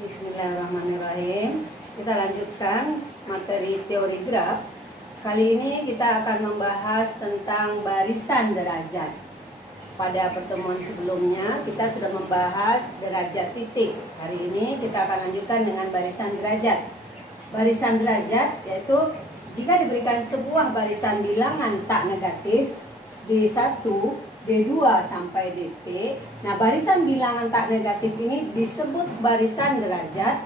Bismillahirrahmanirrahim. Kita lanjutkan materi teori graf. Kali ini kita akan membahas tentang barisan derajat. Pada pertemuan sebelumnya kita sudah membahas derajat titik. Hari ini kita akan lanjutkan dengan barisan derajat. Barisan derajat yaitu jika diberikan sebuah barisan bilangan tak negatif D1, D2 sampai DP. Nah, barisan bilangan tak negatif ini disebut barisan derajat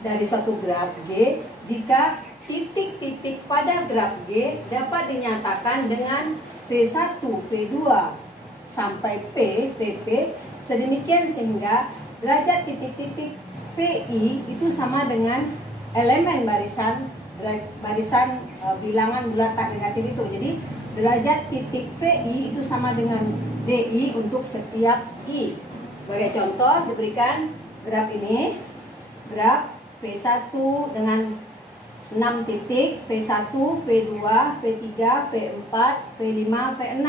dari suatu graf G jika titik-titik pada graf G dapat dinyatakan dengan V1, V2 sampai P, PP sedemikian sehingga derajat titik-titik VI itu sama dengan elemen barisan bilangan bulat tak negatif itu. Jadi derajat titik VI itu sama dengan DI untuk setiap I. Sebagai contoh diberikan graf ini, graf V1 dengan 6 titik, V1, V2, V3, V4, V5, V6.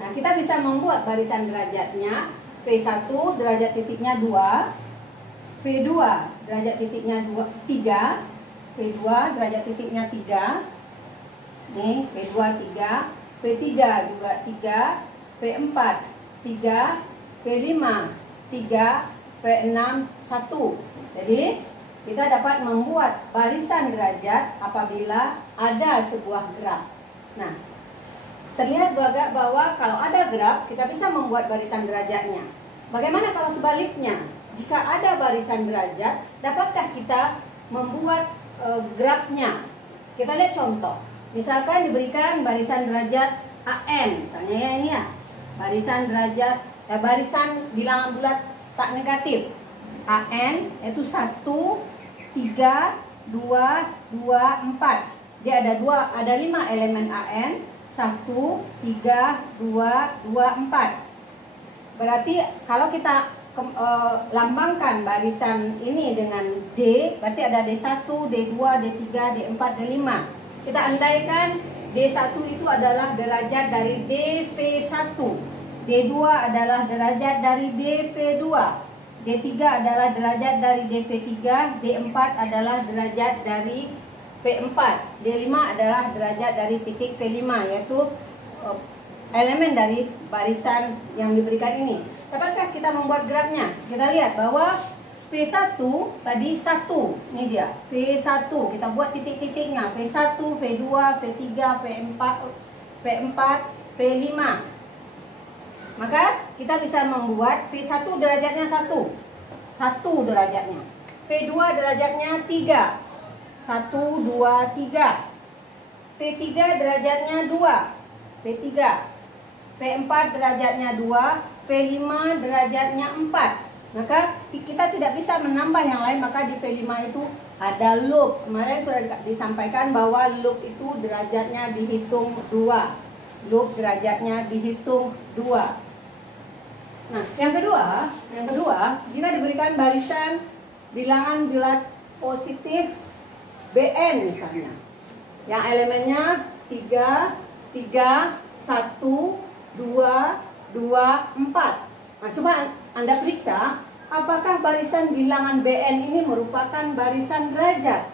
Nah, kita bisa membuat barisan derajatnya. V1 derajat titiknya 2, V2 derajat titiknya 3, V2 derajat titiknya 3. Nih, V2 3, V3 juga 3, V4 3, V5 3, V6 1. Jadi kita dapat membuat barisan derajat apabila ada sebuah graf. Nah, terlihat bahwa kalau ada graf kita bisa membuat barisan derajatnya. Bagaimana kalau sebaliknya? Jika ada barisan derajat, dapatkah kita membuat grafnya? Kita lihat contoh. Misalkan diberikan barisan derajat AN, misalnya ya ini ya, barisan derajat barisan bilangan bulat tak negatif AN yaitu 1, 3, 2, 2, 4. Dia ada 5 elemen AN, 1, 3, 2, 2, 4. Berarti kalau kita lambangkan barisan ini dengan D, berarti ada D1, D2, D3, D4, D5. Kita andaikan D1 itu adalah derajat dari dV1, D2 adalah derajat dari dV2, D3 adalah derajat dari dV3, D4 adalah derajat dari V4, D5 adalah derajat dari titik V5, yaitu elemen dari barisan yang diberikan ini. Dapatkah kita membuat grafnya? Kita lihat bahwa V1 tadi 1, ini dia V1, kita buat titik-titiknya V1, V2, V3, V4, V4, V5. Maka kita bisa membuat V1 derajatnya 1 derajatnya, V2 derajatnya 3, 1, 2, 3, V3 derajatnya 2, V3, V4 derajatnya 2, V5 derajatnya 4. Maka kita tidak bisa menambah yang lain, maka di V5 itu ada loop. Kemarin sudah disampaikan bahwa loop itu derajatnya dihitung 2. Loop derajatnya dihitung 2. Nah, yang kedua, jika diberikan barisan bilangan bulat positif BN misalnya, yang elemennya 3, 3, 1, 2, 2, 4. Nah, coba Anda periksa apakah barisan bilangan BN ini merupakan barisan derajat.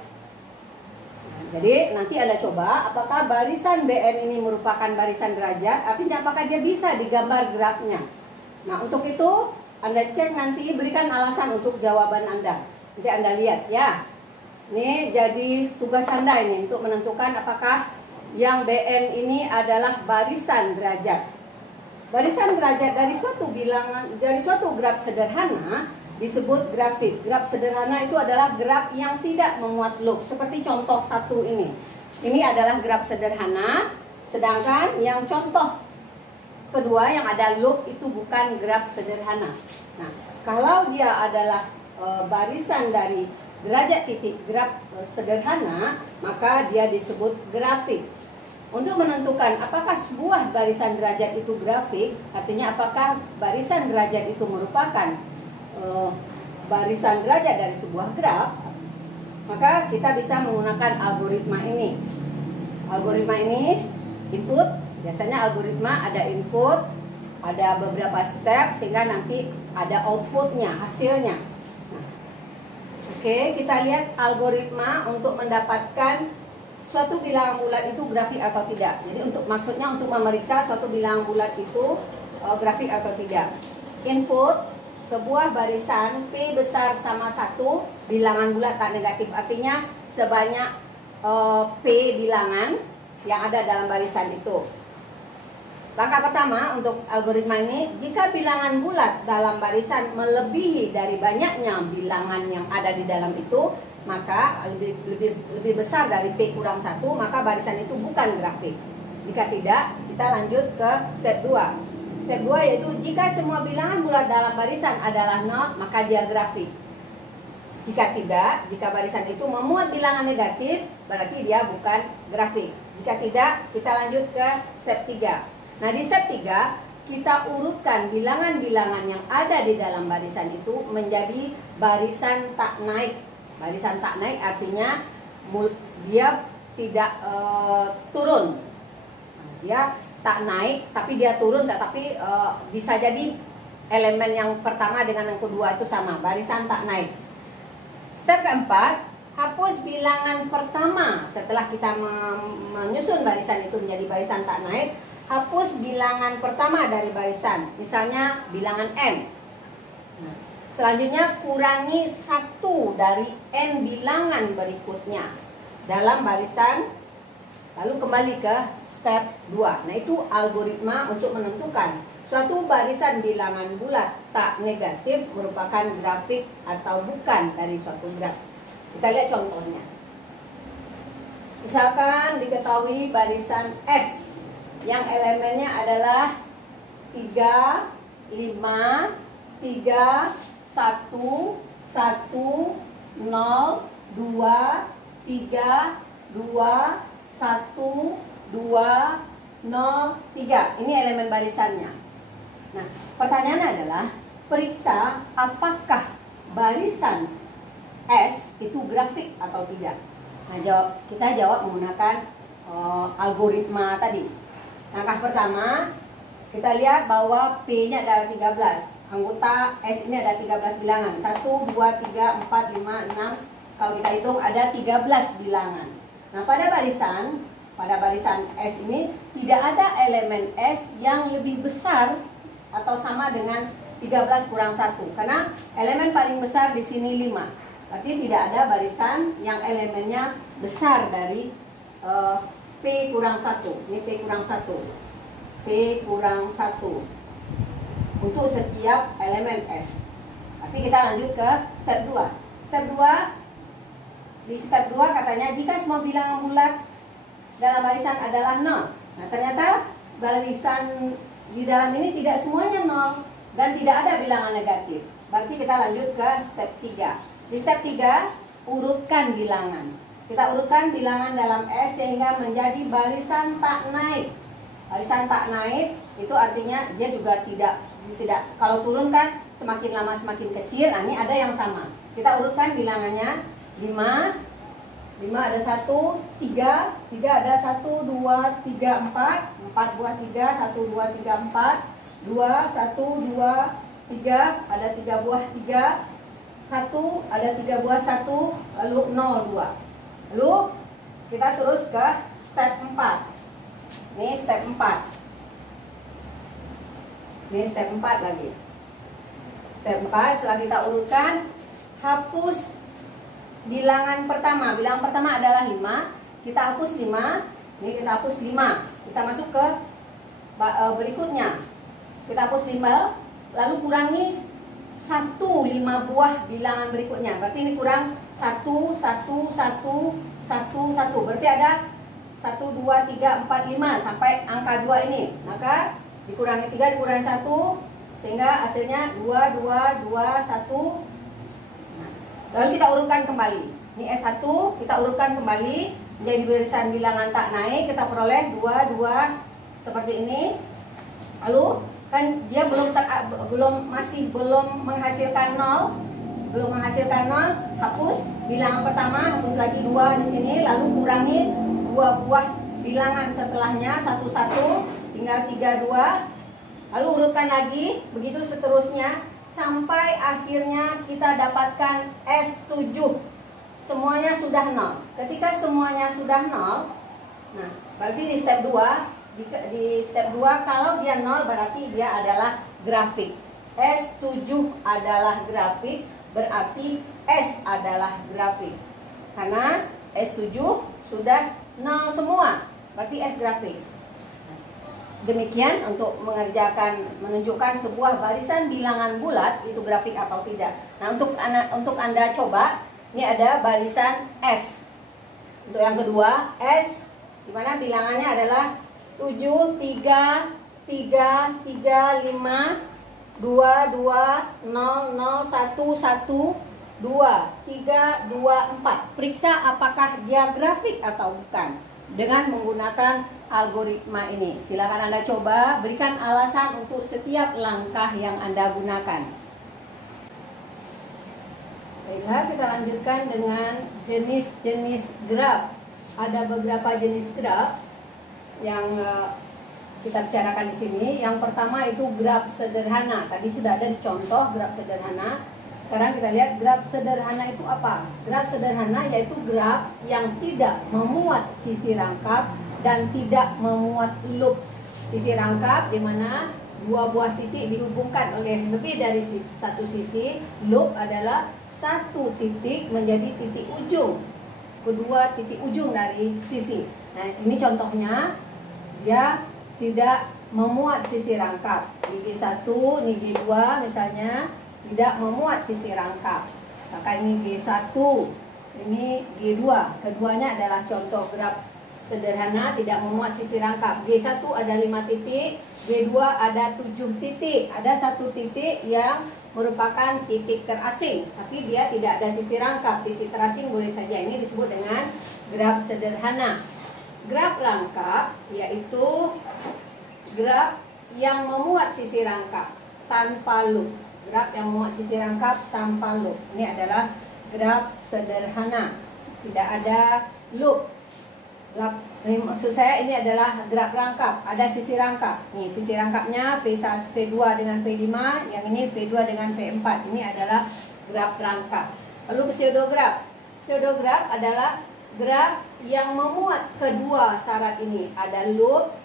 Jadi nanti Anda coba apakah barisan BN ini merupakan barisan derajat, artinya apakah dia bisa digambar grafnya. Nah, untuk itu Anda cek nanti, berikan alasan untuk jawaban Anda. Nanti Anda lihat ya. Ini jadi tugas Anda ini untuk menentukan apakah yang BN ini adalah barisan derajat. Barisan derajat dari suatu bilangan, dari suatu graf sederhana disebut grafik. Graf sederhana itu adalah graf yang tidak memuat loop, seperti contoh 1 ini. Ini adalah graf sederhana, sedangkan yang contoh kedua yang ada loop itu bukan graf sederhana. Nah, kalau dia adalah barisan dari derajat titik graf sederhana, maka dia disebut grafik. Untuk menentukan apakah sebuah barisan derajat itu grafik, artinya apakah barisan derajat itu merupakan barisan derajat dari sebuah graf, maka kita bisa menggunakan algoritma ini. Algoritma ini input, biasanya algoritma ada input, ada beberapa step sehingga nanti ada outputnya, hasilnya. Nah, Oke, kita lihat algoritma untuk mendapatkan suatu bilangan bulat itu grafik atau tidak. Jadi maksudnya untuk memeriksa suatu bilangan bulat itu grafik atau tidak. Input sebuah barisan P besar sama 1 bilangan bulat tak negatif. Artinya sebanyak P bilangan yang ada dalam barisan itu. Langkah pertama untuk algoritma ini, jika bilangan bulat dalam barisan melebihi dari banyaknya bilangan yang ada di dalam itu, maka lebih besar dari P kurang 1, maka barisan itu bukan grafik. Jika tidak, kita lanjut ke step 2. Step 2 yaitu jika semua bilangan bulat dalam barisan adalah 0, maka dia grafik. Jika tidak, jika barisan itu memuat bilangan negatif, berarti dia bukan grafik. Jika tidak, kita lanjut ke step 3. Nah, di step 3, kita urutkan bilangan-bilangan yang ada di dalam barisan itu menjadi barisan tak naik. Barisan tak naik artinya dia tidak turun. Dia tak naik, tapi dia turun, tetapi bisa jadi elemen yang pertama dengan yang kedua itu sama, barisan tak naik. Step keempat, hapus bilangan pertama setelah kita menyusun barisan itu menjadi barisan tak naik. Hapus bilangan pertama dari barisan, misalnya bilangan n. Nah, selanjutnya kurangi 1 dari n bilangan berikutnya dalam barisan, lalu kembali ke step 2. Nah, itu algoritma untuk menentukan suatu barisan bilangan bulat tak negatif merupakan grafik atau bukan dari suatu graf. Kita lihat contohnya. Misalkan diketahui barisan S yang elemennya adalah 3, 5, 3, 1, 1, 0, 2, 3, 2, 1, 2, 0, 3. Ini elemen barisannya. Nah, pertanyaan adalah periksa apakah barisan S itu grafik atau tidak. Nah, kita jawab menggunakan algoritma tadi. Langkah pertama, kita lihat bahwa P-nya adalah 13. Anggota S ini ada 13 bilangan. 1, 2, 3, 4, 5, 6. Kalau kita hitung ada 13 bilangan. Nah, pada barisan S ini tidak ada elemen S yang lebih besar atau sama dengan 13 kurang 1. Karena elemen paling besar di sini 5. Berarti tidak ada barisan yang elemennya besar dari P kurang 1. Ini P kurang 1. P kurang 1 untuk setiap elemen S. Nanti kita lanjut ke step 2. Step 2, di step 2 katanya jika semua bilangan bulat dalam barisan adalah 0. Nah, ternyata barisan di dalam ini tidak semuanya 0 dan tidak ada bilangan negatif. Berarti kita lanjut ke step 3. Di step 3, urutkan bilangan. Kita urutkan bilangan dalam S sehingga menjadi barisan tak naik. Barisan tak naik itu artinya dia juga tidak kalau turun kan semakin lama semakin kecil. Nah, ini ada yang sama. Kita urutkan bilangannya 5 ada 1, 3 ada 1, 2, 3, 4 buah 3, 1, 2, 3, 4 2, 1, 2, 3 ada 3 buah 3 1 ada 3 buah 1 lalu 0, 2. Lalu kita terus ke step 4. Ini step 4. Ini step 4 lagi. Step 4 setelah kita urutkan, hapus bilangan pertama. Bilangan pertama adalah 5. Kita hapus 5. Ini kita hapus 5. Kita masuk ke berikutnya. Kita hapus 5, lalu kurangi 5 buah bilangan berikutnya. Berarti ini kurang 1, 1, 1, 1, 1. Berarti ada 1, 2, 3, 4, 5 sampai angka 2 ini. Maka dikurangi 3, dikurangi 1 sehingga hasilnya 2, 2, 2, 1. Nah, lalu kita urutkan kembali. Ini S1 kita urutkan kembali menjadi barisan bilangan tak naik. Kita peroleh 2, 2 seperti ini. Lalu kan dia masih belum menghasilkan 0. Belum menghasilkan 0, hapus bilangan pertama, hapus lagi 2 di sini, lalu kurangi 2 buah bilangan setelahnya 1, 1, tinggal 3, 2. Lalu urutkan lagi, begitu seterusnya sampai akhirnya kita dapatkan S7. Semuanya sudah 0. Ketika semuanya sudah 0, nah, berarti di step 2, di step 2 kalau dia 0 berarti dia adalah grafik. S7 adalah grafik, berarti S adalah grafik. Karena S7 sudah 0 semua, berarti S grafik. Demikian untuk menunjukkan sebuah barisan bilangan bulat itu grafik atau tidak. Nah, untuk Anda coba, ini ada barisan S. Untuk yang kedua, S di mana bilangannya adalah 7 3 3 3 5 2 2 0 0 1 1 2 3 2 4. Periksa apakah dia grafik atau bukan dengan menggunakan algoritma ini. Silakan Anda coba, berikan alasan untuk setiap langkah yang Anda gunakan. Baiklah, kita lanjutkan dengan jenis-jenis graf. Ada beberapa jenis graf yang kita bicarakan di sini. Yang pertama itu graf sederhana. Tadi sudah ada di contoh graf sederhana. Sekarang kita lihat graf sederhana itu apa? Graf sederhana yaitu graf yang tidak memuat sisi rangkap dan tidak memuat loop. Sisi rangkap di mana dua buah titik dihubungkan oleh lebih dari satu sisi. Loop adalah satu titik menjadi titik ujung, kedua titik ujung dari sisi. Nah, ini contohnya, dia tidak memuat sisi rangkap. Ini G1, ini G2 misalnya tidak memuat sisi rangkap. Maka ini G1, ini G2. Keduanya adalah contoh graf sederhana tidak memuat sisi rangkap. G1 ada 5 titik, G2 ada 7 titik. Ada satu titik yang merupakan titik terasing, tapi dia tidak ada sisi rangkap. Titik terasing boleh saja. Ini disebut dengan graf sederhana. Graf rangkap yaitu graf yang memuat sisi rangkap tanpa loop. Graf yang memuat sisi rangkap tanpa loop. Ini adalah graf sederhana, tidak ada loop. Ini maksud saya ini adalah graf rangkap, ada sisi rangkap. Nih, sisi rangkapnya V1, V2 dengan V5, yang ini V2 dengan V4. Ini adalah graf rangkap. Lalu pseudograf. Pseudograf adalah graf yang memuat kedua syarat ini. Ada loop,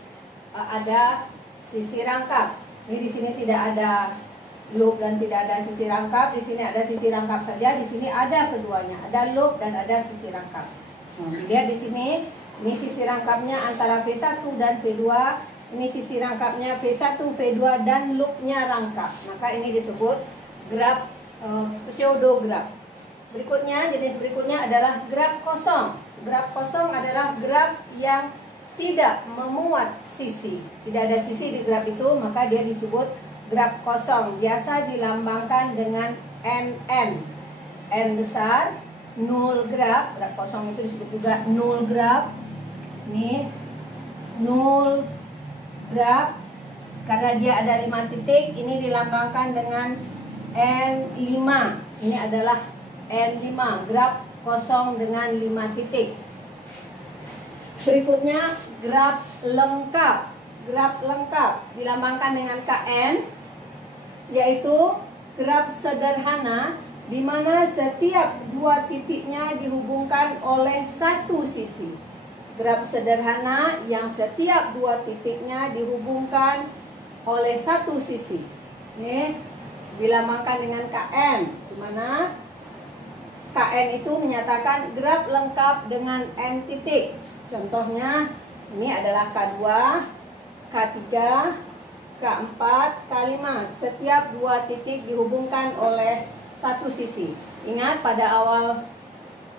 ada sisi rangkap. Ini di sini tidak ada loop dan tidak ada sisi rangkap. Di sini ada sisi rangkap saja. Di sini ada keduanya. Ada loop dan ada sisi rangkap. Nah, dilihat di sini. Ini sisi rangkapnya antara V1 dan V2. Ini sisi rangkapnya V1, V2 dan loopnya rangkap. Maka ini disebut graf pseudograf. Berikutnya, jenis berikutnya adalah graf kosong. Graf kosong adalah graf yang tidak memuat sisi. Tidak ada sisi di graf itu, maka dia disebut graf kosong. Biasa dilambangkan dengan NN. N besar, null graf. Graf kosong itu disebut juga null graf. Ini null graf karena dia ada 5 titik. Ini dilambangkan dengan N5. Ini adalah N5, graf kosong dengan 5 titik. Berikutnya graf lengkap. Graf lengkap dilambangkan dengan KN, yaitu graf sederhana di mana setiap dua titiknya dihubungkan oleh satu sisi. Graf sederhana yang setiap dua titiknya dihubungkan oleh satu sisi. Ini dilambangkan dengan KN, di mana KN itu menyatakan graf lengkap dengan N titik. Contohnya ini adalah K2, K3, K4, K5. Setiap dua titik dihubungkan oleh satu sisi. Ingat pada awal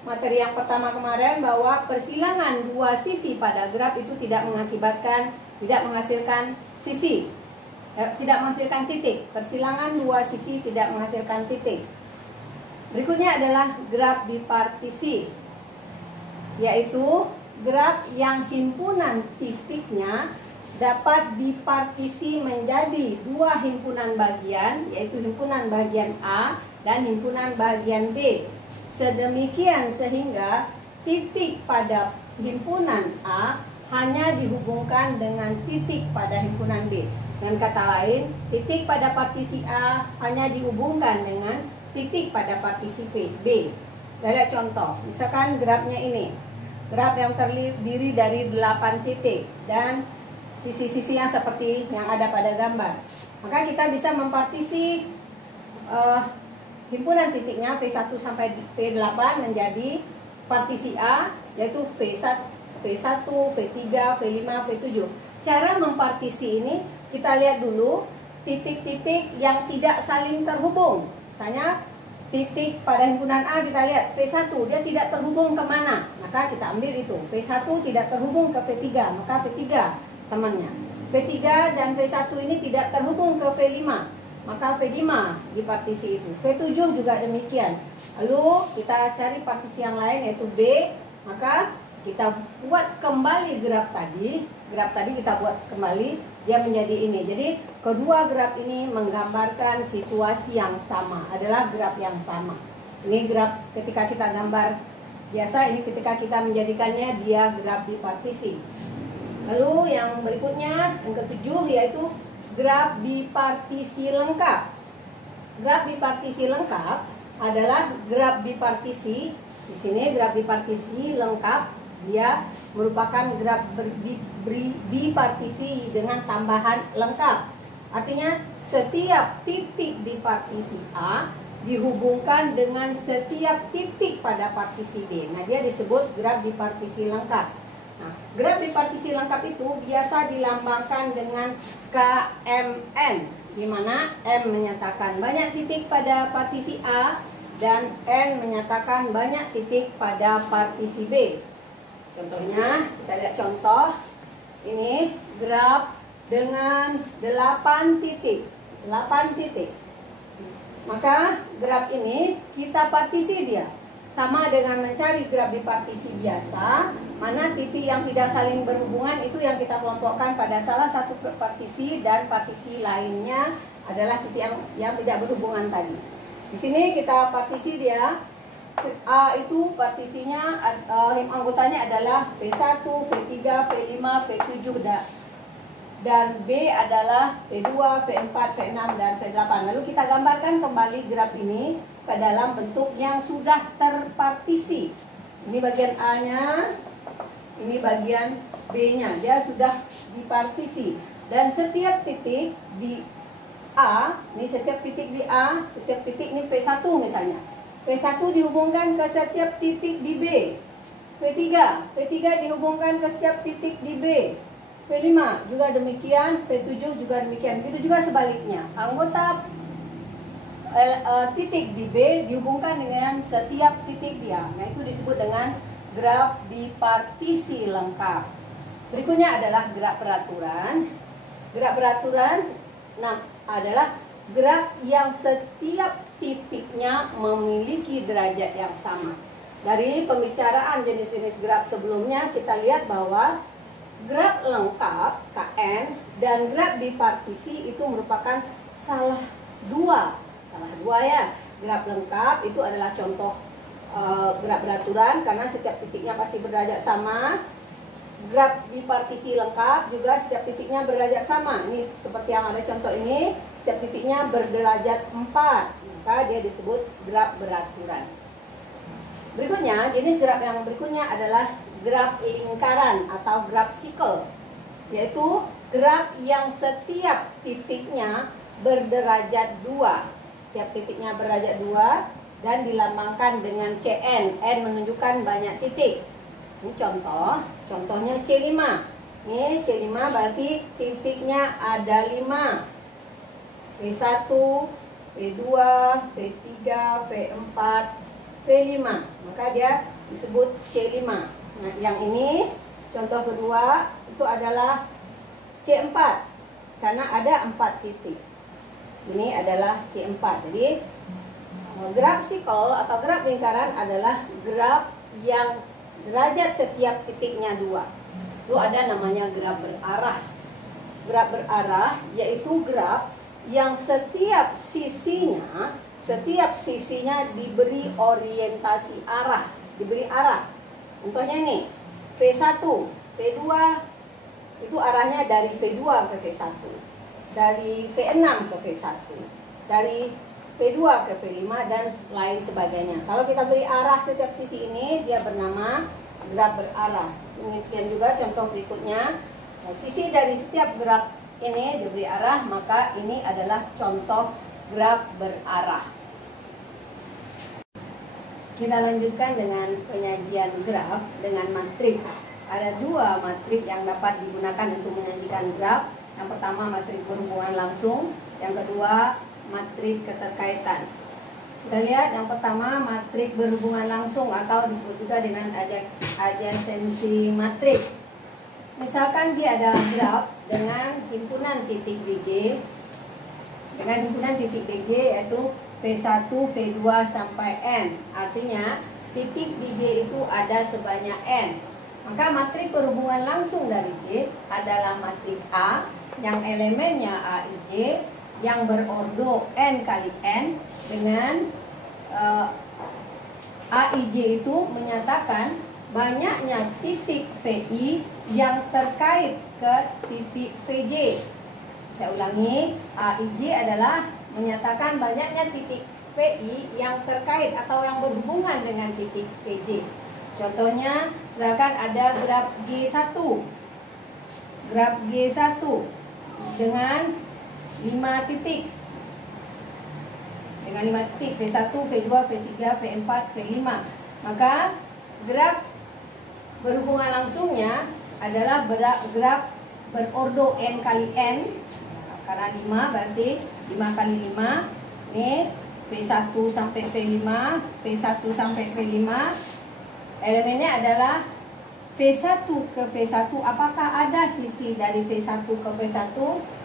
materi yang pertama kemarin bahwa persilangan dua sisi pada graf itu tidak menghasilkan sisi, tidak menghasilkan titik. Persilangan dua sisi tidak menghasilkan titik. Berikutnya adalah graf bipartisi, yaitu graf yang himpunan titiknya dapat dipartisi menjadi dua himpunan bagian, yaitu himpunan bagian A dan himpunan bagian B. Sedemikian sehingga titik pada himpunan A hanya dihubungkan dengan titik pada himpunan B. Dengan kata lain, titik pada partisi A hanya dihubungkan dengan titik pada partisi B. Kita lihat contoh, misalkan grafnya ini. Graf yang terdiri dari 8 titik dan sisi-sisi yang seperti yang ada pada gambar. Maka kita bisa mempartisi himpunan titiknya V1 sampai V8 menjadi partisi A, yaitu V1, V3, V5, V7. Cara mempartisi ini kita lihat dulu titik-titik yang tidak saling terhubung. Misalnya titik pada himpunan A kita lihat V1, dia tidak terhubung kemana, maka kita ambil itu. V1 tidak terhubung ke V3, maka V3 temannya. V3 dan V1 ini tidak terhubung ke V5, maka V5 di partisi itu. V7 juga demikian. Lalu kita cari partisi yang lain yaitu B, maka kita buat kembali graf tadi. Graf tadi kita buat kembali, dia menjadi ini. Jadi kedua graf ini menggambarkan situasi yang sama, adalah graf yang sama. Ini graf ketika kita gambar biasa, ini ketika kita menjadikannya dia graf bipartisi. Lalu yang berikutnya, yang ketujuh, yaitu graf bipartisi lengkap. Graf bipartisi lengkap adalah graf bipartisi. Di sini graf bipartisi lengkap, dia merupakan graf bipartisi dengan tambahan lengkap. Artinya setiap titik di partisi A dihubungkan dengan setiap titik pada partisi B. Nah, dia disebut graf bipartisi lengkap. Nah, graf bipartisi lengkap itu biasa dilambangkan dengan KMN, di mana M menyatakan banyak titik pada partisi A dan N menyatakan banyak titik pada partisi B. Contohnya, kita lihat contoh. Ini graf dengan 8 titik. 8 titik. Maka graf ini kita partisi dia. Sama dengan mencari graf bipartisi biasa, mana titik yang tidak saling berhubungan itu yang kita kelompokkan pada salah satu partisi, dan partisi lainnya adalah titik yang tidak berhubungan tadi. Di sini kita partisi dia. A itu partisinya, anggotanya adalah V1, V3, V5, V7 dan B adalah V2, V4, V6 dan V8. Lalu kita gambarkan kembali graf ini ke dalam bentuk yang sudah terpartisi. Ini bagian A-nya, ini bagian B-nya. Dia sudah dipartisi. Dan setiap titik di A, ini setiap titik di A, setiap titik ini V1 misalnya. V1 dihubungkan ke setiap titik di B. V3 dihubungkan ke setiap titik di B. V5 juga demikian, V7 juga demikian. Begitu juga sebaliknya. Anggota titik di B dihubungkan dengan setiap titik dia. Nah, itu disebut dengan graf bipartisi lengkap. Berikutnya adalah graf peraturan. Graf peraturan adalah graf yang setiap titiknya memiliki derajat yang sama. Dari pembicaraan jenis-jenis graf sebelumnya, kita lihat bahwa graf lengkap KN dan graf bipartisi itu merupakan salah dua ya. Graf lengkap itu adalah contoh graf beraturan karena setiap titiknya pasti berderajat sama. Graf bipartisi lengkap juga setiap titiknya berderajat sama. Ini seperti yang ada contoh ini, setiap titiknya berderajat 4. Maka dia disebut graf beraturan. Berikutnya, jenis graf yang berikutnya adalah graf lingkaran atau graf sikel, yaitu graf yang setiap titiknya berderajat 2. Setiap titiknya berderajat 2 dan dilambangkan dengan CN. N menunjukkan banyak titik. Ini contohnya C5. Ini C5 berarti titiknya ada 5. V1, V2, V3, V4, V5. Maka dia disebut C5. Nah, yang ini contoh kedua itu adalah C4 karena ada 4 titik. Ini adalah C4. Jadi graf sikel atau graf lingkaran adalah graf yang derajat setiap titiknya 2. Itu ada namanya graf berarah. Graf berarah yaitu graf yang setiap sisinya diberi orientasi arah, diberi arah. Contohnya ini, V1, V2 itu arahnya dari V2 ke V1. dari V6 ke V1, dari V2 ke V5 dan lain sebagainya. Kalau kita beri arah setiap sisi ini, dia bernama graf berarah. Demikian juga contoh berikutnya, sisi dari setiap graf ini diberi arah, maka ini adalah contoh graf berarah. Kita lanjutkan dengan penyajian graf dengan matrik. Ada dua matrik yang dapat digunakan untuk menyajikan graf. Yang pertama matrik berhubungan langsung, yang kedua matrik keterkaitan. Kita lihat yang pertama matrik berhubungan langsung atau disebut juga dengan adjasensi matrik. Misalkan dia adalah graf dengan himpunan titik DG, yaitu V1, V2 sampai N. Artinya titik di G itu ada sebanyak N. Maka matrik berhubungan langsung dari G adalah matrik A yang elemennya A, I, J, yang berordo N kali N, dengan A, I, J itu menyatakan banyaknya titik VI yang terkait ke titik VJ. Saya ulangi, A, I, J adalah menyatakan banyaknya titik VI yang terkait atau yang berhubungan dengan titik VJ. Contohnya, misalkan ada graf G1. Graf G1 dengan 5 titik. Dengan 5 titik, V1, V2, V3, V4, V5. Maka graf berhubungan langsungnya adalah graf berordo N kali N. Karena 5 berarti 5 kali 5. Ini V1 sampai V5, V1 sampai V5. Elemennya adalah V1 ke V1. Apakah ada sisi dari V1 ke V1?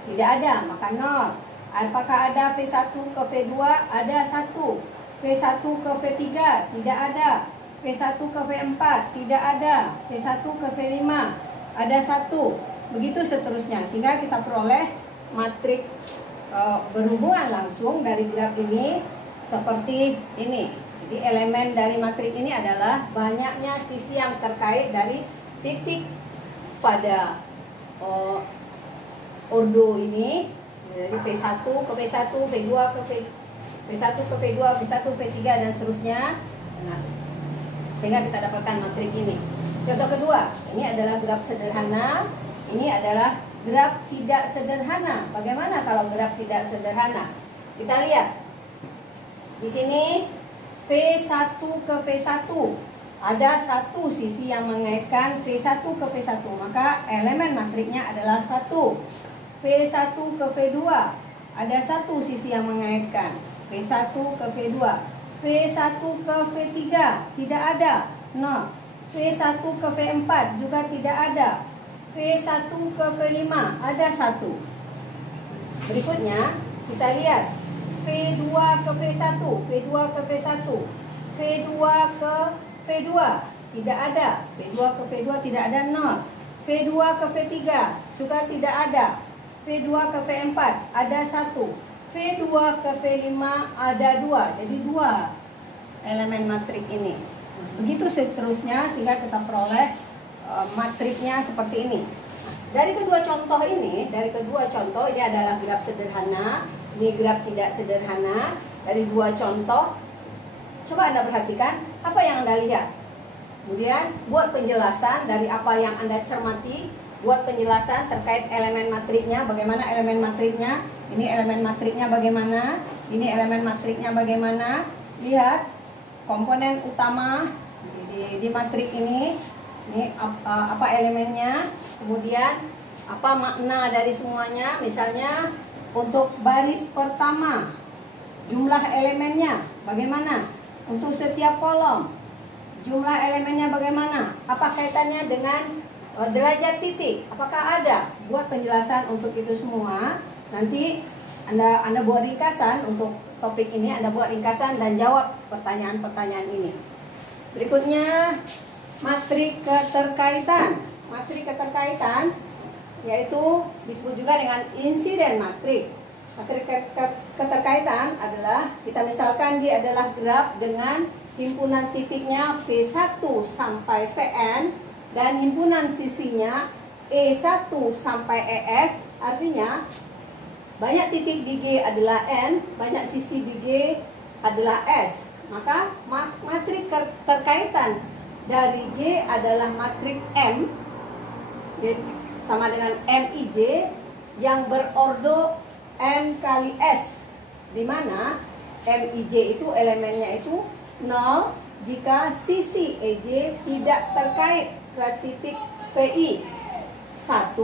Tidak ada, maka 0. Apakah ada V1 ke V2? Ada 1. V1 ke V3? Tidak ada. V1 ke V4? Tidak ada. V1 ke V5? Ada 1. Begitu seterusnya, sehingga kita peroleh matrik berhubungan langsung dari graf ini seperti ini. Jadi elemen dari matrik ini adalah banyaknya sisi yang terkait dari titik pada ordo ini, dari V1 ke V1, V2 ke V1 ke V2, V1 V3 dan seterusnya. Nah, sehingga kita dapatkan matrik ini. Contoh kedua, ini adalah graf sederhana, ini adalah graf tidak sederhana. Bagaimana kalau graf tidak sederhana? Kita lihat. Di sini V1 ke V1. Ada satu sisi yang mengaitkan V1 ke V1. Maka elemen matriknya adalah 1. V1 ke V2. Ada satu sisi yang mengaitkan V1 ke V2. V1 ke V3. Tidak ada. No. V1 ke V4 juga tidak ada. V1 ke V5 ada 1. Berikutnya kita lihat V2 ke V1, V2 ke V1, V2 ke V2 tidak ada, V2 ke V2 tidak ada 0, V2 ke V3 juga tidak ada, V2 ke V4 ada 1, V2 ke V5 ada 2. Jadi 2 elemen matrik ini. Begitu seterusnya sehingga kita peroleh matriknya seperti ini. Dari kedua contoh ini adalah graf sederhana, ini graf tidak sederhana. Dari dua contoh, coba Anda perhatikan apa yang Anda lihat. Kemudian buat penjelasan dari apa yang Anda cermati, buat penjelasan terkait elemen matriknya, bagaimana elemen matriknya, ini elemen matriknya bagaimana, ini elemen matriknya bagaimana. Lihat komponen utama di matrik ini apa elemennya, kemudian apa makna dari semuanya. Misalnya untuk baris pertama jumlah elemennya bagaimana, untuk setiap kolom jumlah elemennya bagaimana, apa kaitannya dengan derajat titik, apakah ada. Buat penjelasan untuk itu semua. Nanti Anda buat ringkasan untuk topik ini, Anda buat ringkasan dan jawab pertanyaan-pertanyaan ini. Berikutnya matrik keterkaitan. Matrik keterkaitan yaitu disebut juga dengan insiden matrik. Matrik keterkaitan adalah, kita misalkan dia adalah graf dengan himpunan titiknya V1 sampai Vn dan himpunan sisinya E1 sampai ES. Artinya banyak titik di G adalah N, banyak sisi di G adalah S. Maka matrik terkaitan dari G adalah matrik M, sama dengan MIJ, yang berordo M kali S, di mana MIJ itu elemennya itu 0 jika sisi EJ tidak terkait ke titik VI, 1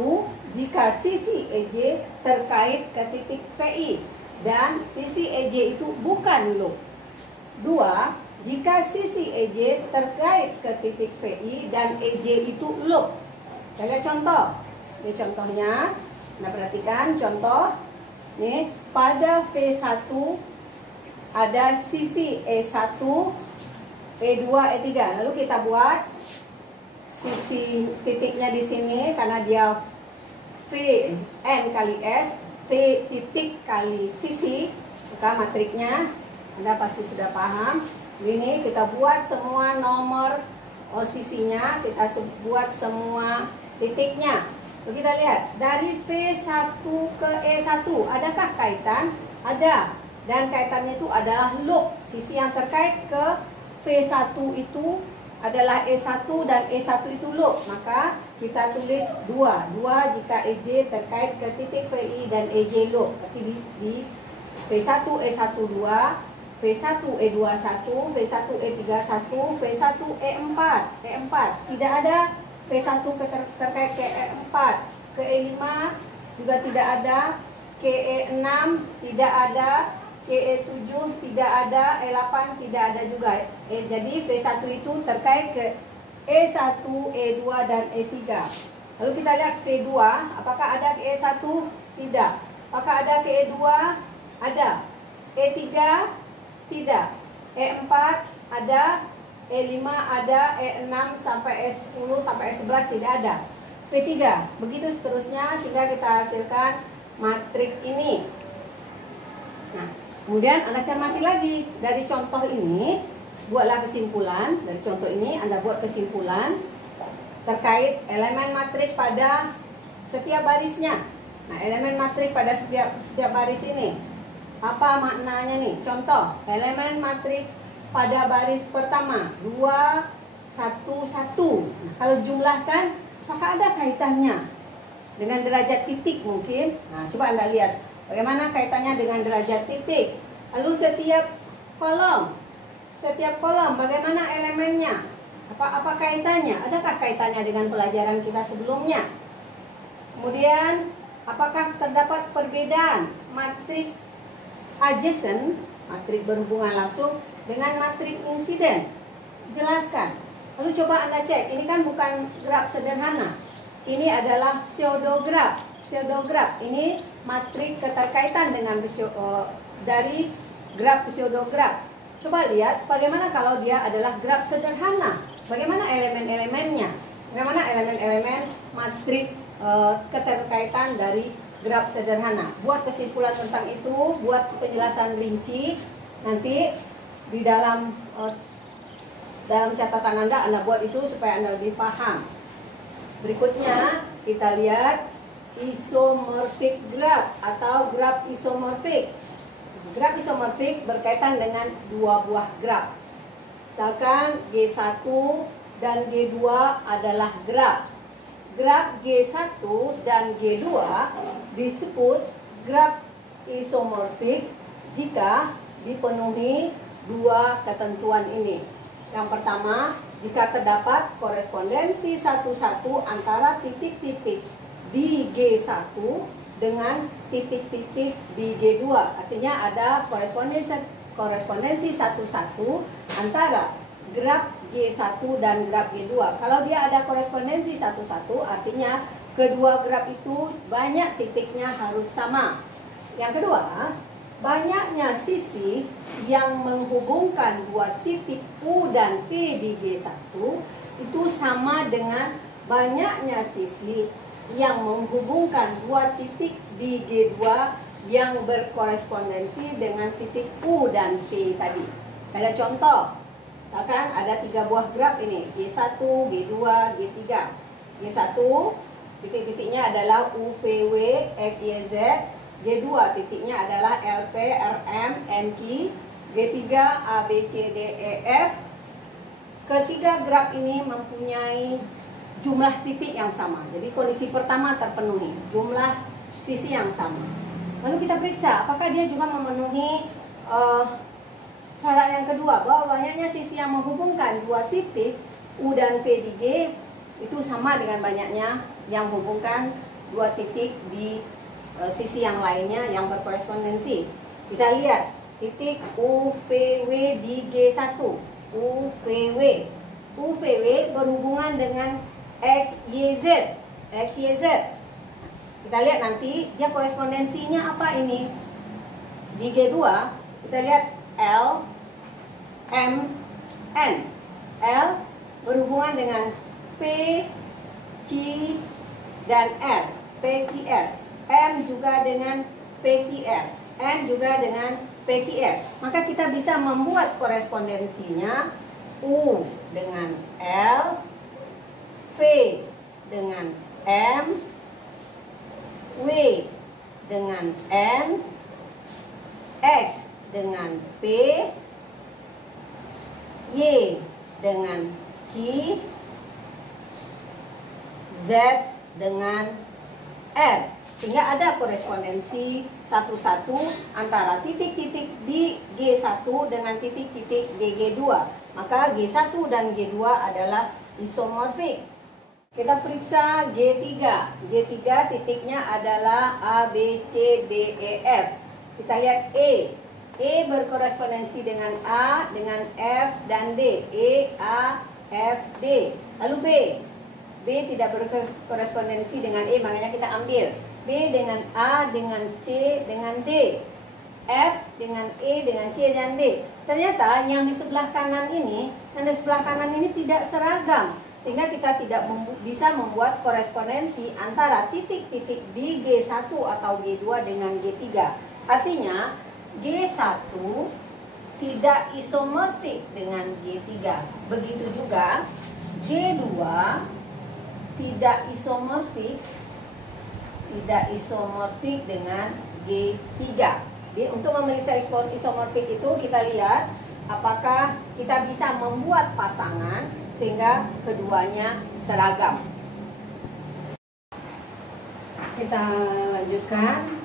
jika sisi EJ terkait ke titik VI dan sisi EJ itu bukan loop. 2. Jika sisi EJ terkait ke titik VI dan EJ itu loop. Kita lihat contoh. Ini contohnya. Nah, perhatikan contoh. Nih, pada V1 ada sisi E1, E2, E3. Lalu kita buat sisi titiknya di sini karena dia V N kali S, V titik kali sisi. Maka matriknya Anda pasti sudah paham. Ini kita buat semua nomor sisinya, kita buat semua titiknya. Lalu kita lihat dari V1 ke E1 adakah kaitan? Ada. Dan kaitannya itu adalah loop. Sisi yang terkait ke V1 itu adalah E1 dan E1 itu loop. Maka kita tulis 2 jika EJ terkait ke titik VI dan EJ loop. Berarti di V1 E1 2, V1 E2 1, V1 E3 1, V1 E4. E4 tidak ada V1 terkait ke E4, ke E5 juga tidak ada, ke E6 tidak ada, ke E7 tidak ada, E8 tidak ada juga. Jadi V1 itu terkait ke E1, E2 dan E3. Lalu kita lihat V2, apakah ada ke E1? Tidak. Apakah ada ke E2? Ada. E3? Tidak. E4 ada, E5 ada, E6 sampai E10 sampai E11 tidak ada. V3. Begitu seterusnya sehingga kita hasilkan matrik ini. Nah, kemudian Anda cermati lagi dari contoh ini, buatlah kesimpulan. Dari contoh ini Anda buat kesimpulan terkait elemen matrik pada setiap barisnya. Nah, elemen matrik pada setiap baris ini, apa maknanya nih? Contoh, elemen matrik pada baris pertama 2, 1, 1. Nah, kalau jumlahkan, apakah ada kaitannya dengan derajat titik mungkin? Nah, coba Anda lihat bagaimana kaitannya dengan derajat titik. Lalu setiap kolom bagaimana elemennya? Apa kaitannya? Adakah kaitannya dengan pelajaran kita sebelumnya? Kemudian, apakah terdapat perbedaan matrik adjacent, matrik berhubungan langsung, dengan matrik insiden? Jelaskan. Lalu coba Anda cek, ini kan bukan graf sederhana. Ini adalah pseudograf. Pseudograf ini matrik keterkaitan dengan dari graf pseudograf. Coba lihat bagaimana kalau dia adalah graf sederhana. Bagaimana elemen-elemennya? Bagaimana elemen-elemen matrik keterkaitan dari graf sederhana? Buat kesimpulan tentang itu, buat penjelasan rinci. Nanti di dalam catatan Anda buat itu supaya Anda lebih paham. Berikutnya kita lihat isomorphic graph atau graf isomorphic. Graf isomorphic berkaitan dengan dua buah graf. Misalkan G1 dan G2 adalah graf. Graf G1 dan G2 disebut graf isomorphic jika dipenuhi dua ketentuan ini. Yang pertama, jika terdapat korespondensi satu-satu antara titik-titik di G1 dengan titik-titik di G2. Artinya ada korespondensi satu-satu antara graf G1 dan graf G2. Kalau dia ada korespondensi satu-satu, artinya kedua graf itu banyak titiknya harus sama. Yang kedua, banyaknya sisi yang menghubungkan dua titik U dan V di G1 itu sama dengan banyaknya sisi yang menghubungkan dua titik di G2 yang berkorespondensi dengan titik U dan V tadi. Ada contoh, misalkan ada 3 buah graf ini, G1, G2, G3. G1 titik-titiknya adalah U, V, W, X, Y, Z. G2 titiknya adalah LP, RM, NQ. G3 A, B, C, D, E, F. Ketiga graf ini mempunyai jumlah titik yang sama. Jadi kondisi pertama terpenuhi, jumlah sisi yang sama. Lalu kita periksa apakah dia juga memenuhi syarat yang kedua, bahwa banyaknya sisi yang menghubungkan dua titik U dan V di G itu sama dengan banyaknya yang menghubungkan dua titik di sisi yang lainnya yang berkorespondensi. Kita lihat titik UVW di G1. UVW berhubungan dengan XYZ. Kita lihat nanti dia korespondensinya apa ini. Di G2 kita lihat L, M, N. L berhubungan dengan P, Q, dan R. PQR. M juga dengan PQR. N juga dengan PQR. Maka kita bisa membuat korespondensinya U dengan L, V dengan M, W dengan N, X dengan P, Y dengan Q, Z dengan R. Sehingga ada korespondensi satu-satu antara titik-titik di G1 dengan titik-titik di G2. Maka G1 dan G2 adalah isomorfik. Kita periksa G3. G3 titiknya adalah A, B, C, D, E, F. Kita lihat E. E berkorespondensi dengan A, dengan F, dan D. E, A, F, D. Lalu B. B tidak berkorespondensi dengan E, makanya kita ambil. B dengan A, dengan C, dengan D. F dengan E, dengan C, dan D. Ternyata yang di sebelah kanan ini dan di sebelah kanan ini tidak seragam. Sehingga kita tidak bisa membuat korespondensi antara titik-titik di G1 atau G2 dengan G3. Artinya G1 tidak isomorfik dengan G3. Begitu juga G2 tidak isomorfik dengan G3. Jadi untuk memeriksa isomorfik itu kita lihat apakah kita bisa membuat pasangan sehingga keduanya seragam. Kita lanjutkan.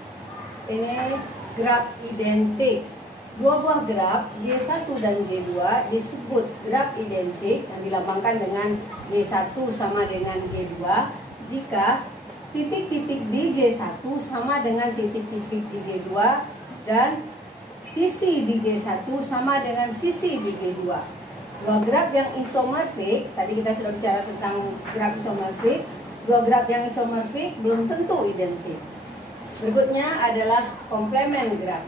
Ini graf identik. Dua buah graf G1 dan G2 disebut graf identik yang dilambangkan dengan G1 sama dengan G2 jika titik-titik di G1 sama dengan titik-titik di G2 dan sisi di G1 sama dengan sisi di G2. Dua graf yang isomorfik, tadi kita sudah bicara tentang graf isomorfik. Dua graf yang isomorfik belum tentu identik. Berikutnya adalah komplement graf.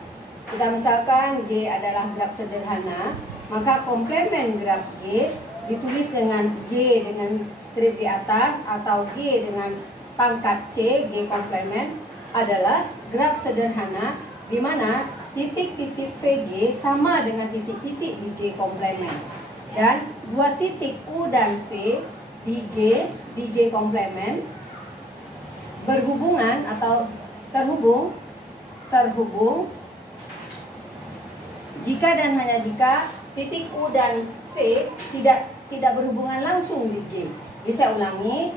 Kita misalkan G adalah graf sederhana, maka komplement graf G ditulis dengan G dengan strip di atas atau G dengan pangkat C, G komplement adalah graf sederhana di mana titik-titik VG sama dengan titik-titik di G komplement. Dan dua titik U dan V di G komplement berhubungan atau terhubung jika dan hanya jika titik U dan V tidak berhubungan langsung di G. Jadi saya ulangi,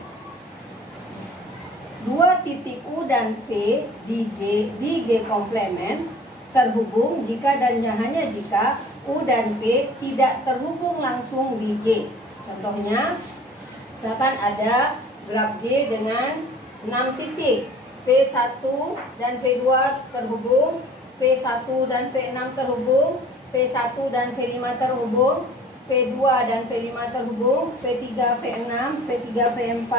dua titik U dan V di G komplement terhubung jika dan hanya jika U dan V tidak terhubung langsung di G. Contohnya, misalkan ada graf G dengan 6 titik, V1 dan V2 terhubung, V1 dan V6 terhubung, V1 dan V5 terhubung, V2 dan V5 terhubung, V3, V6, V3, V4,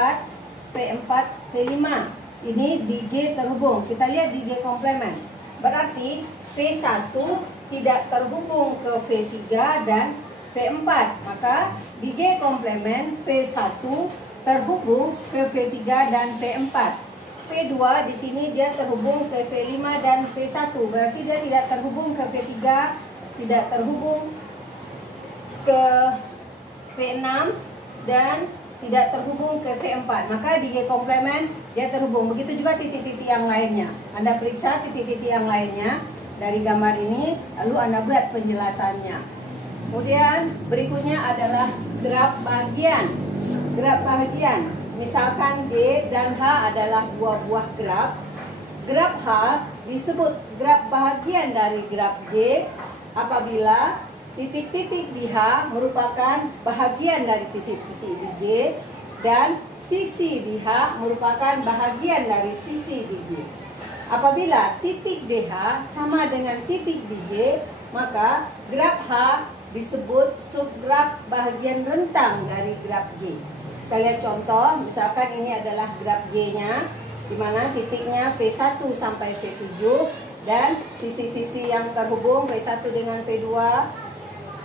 V4, V5. Ini di G terhubung. Kita lihat di G komplement. Berarti V1 tidak terhubung ke V3 dan V4. Maka di G komplement V1 terhubung ke V3 dan V4. V2 di sini dia terhubung ke V5 dan V1. Berarti dia tidak terhubung ke V3, tidak terhubung ke V6 dan tidak terhubung ke V4. Maka di G komplement dia terhubung. Begitu juga titik-titik yang lainnya. Anda periksa titik-titik yang lainnya dari gambar ini, lalu Anda buat penjelasannya. Kemudian berikutnya adalah graf bahagian. Graf bahagian. Misalkan G dan H adalah dua buah graf. Graf H disebut graf bahagian dari graf G apabila titik-titik di H merupakan bahagian dari titik-titik di G dan sisi di H merupakan bahagian dari sisi di G. Apabila titik DH sama dengan titik di G, maka graf H disebut subgraf bahagian rentang dari graf G. Kita lihat contoh, misalkan ini adalah graf G-nya, di mana titiknya V1 sampai V7 dan sisi-sisi yang terhubung V1 dengan V2,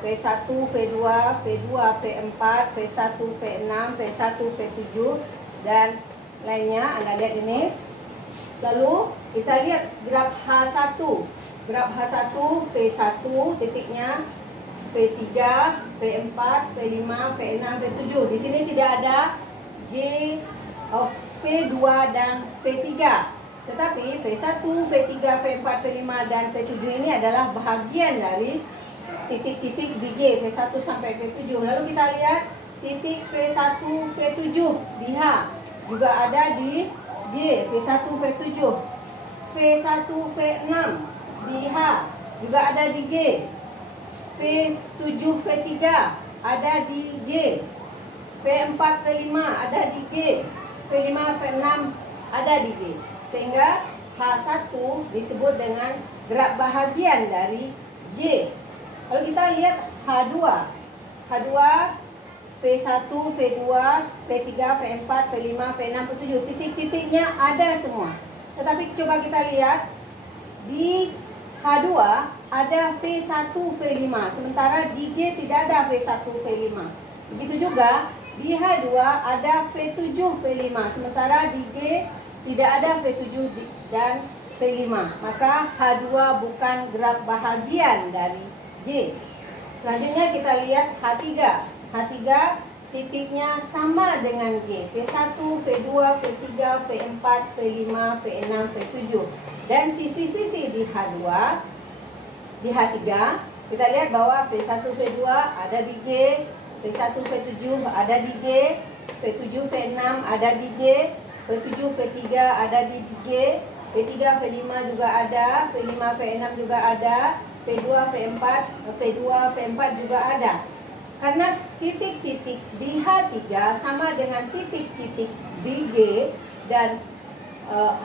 V1, V2, V2, V4, V1, V6, V1, V7 dan lainnya. Anda lihat ini. Lalu kita lihat graf H1. Graf H1 V1 titiknya V3, V4, V5, V6, V7. Di sini tidak ada G V2 dan V3. Tetapi V1, V3, V4, V5 dan V7 ini adalah bahagian dari titik-titik di G, V1 sampai V7. Lalu kita lihat titik V1, V7 di H. Juga ada di G, V1, V7. V1, V6 di H. Juga ada di G. V7, V3 ada di G. V4, V5 ada di G. V5, V6 ada di G. Sehingga H1 disebut dengan graf bahagian dari G. Lalu kita lihat H2. H2 V1, V2, V3, V4, V5, V6, V7. Titik-titiknya ada semua. Tetapi coba kita lihat di H2 ada V1, V5. Sementara di G tidak ada V1, V5. Begitu juga di H2 ada V7, V5. Sementara di G tidak ada V7 dan V5. Maka H2 bukan graf bahagian dari G. Selanjutnya kita lihat H3. H3 titiknya sama dengan G. V1, V2, V3, V4, V5, V6, V7. Dan sisi-sisi di H2, di H3, kita lihat bahwa V1, V2 ada di G, V1, V7 ada di G, V7, V6 ada di G, V7, V3 ada di G, V3, V5 juga ada, V5, V6 juga ada, V2, V4, V2, V4 juga ada. Karena titik-titik di H3 sama dengan titik-titik di G dan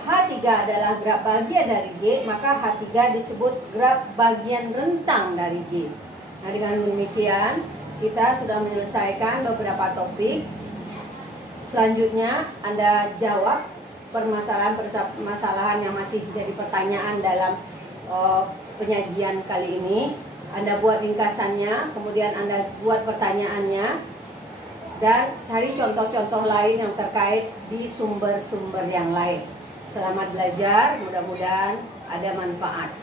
H3 adalah graf bahagian dari G, maka H3 disebut graf bagian rentang dari G. Nah, dengan demikian kita sudah menyelesaikan beberapa topik. Selanjutnya Anda jawab permasalahan-permasalahan yang masih jadi pertanyaan dalam penyajian kali ini. Anda buat ringkasannya, kemudian Anda buat pertanyaannya, dan cari contoh-contoh lain yang terkait di sumber-sumber yang lain. Selamat belajar, mudah-mudahan ada manfaat.